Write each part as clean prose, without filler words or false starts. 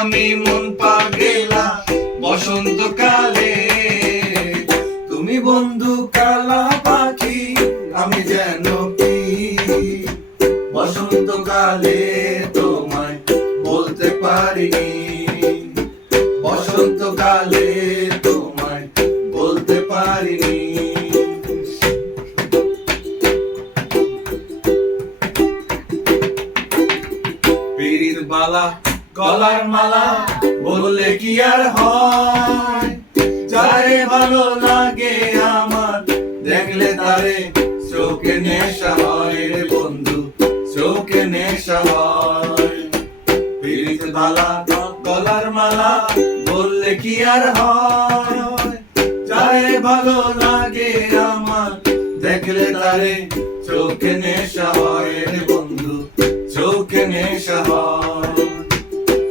আমি মন পাগেলা বসন্তকালে। তুমি বন্ধু কালা পাখি, আমি যেন কি বসন্তকালে তোমায় বলতে পারিনি। বসন্তকালে তোমায় বলতে পারিনি। পীরির বালা গলার মালা বললে কি আর হয়, যারে ভালো লাগে আমার দেখলে তারে চোখে নেশা হয় রে বন্ধু, চোখে নেশা হয়। পীরির বালা গলার মালা বললে কি আর হয়, যারে ভালো লাগে আমার দেখলে তারে চোখে নেশা হয় রে বন্ধু, চোখে নেশা হয়।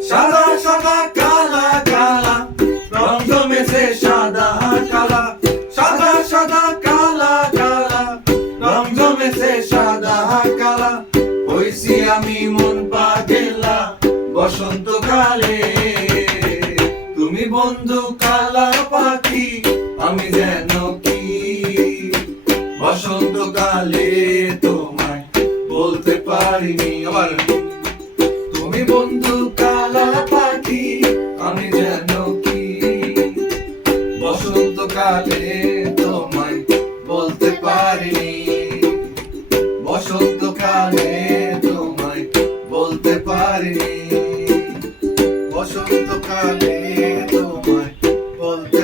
সাদা সাদা কালা কালা রং জমেছে সাদা কালা, সাদা সাদা কালা কালা রং জমেছে সাদা কালা। হইছি আমি মন পাগেলা বসন্তকালে। তুমি বন্ধু কালা পাখি, আমি যেন কি বসন্তকালে তোমায় বলতে পারিনি। আবার তুমি বন্ধু কালা পাখি, আমি যেন কি বসন্তকালে তোমায় বলতে পারিনি। বসন্তকালে তোমায় বলতে পারিনি। বসন্তকালে তোমায় বলতে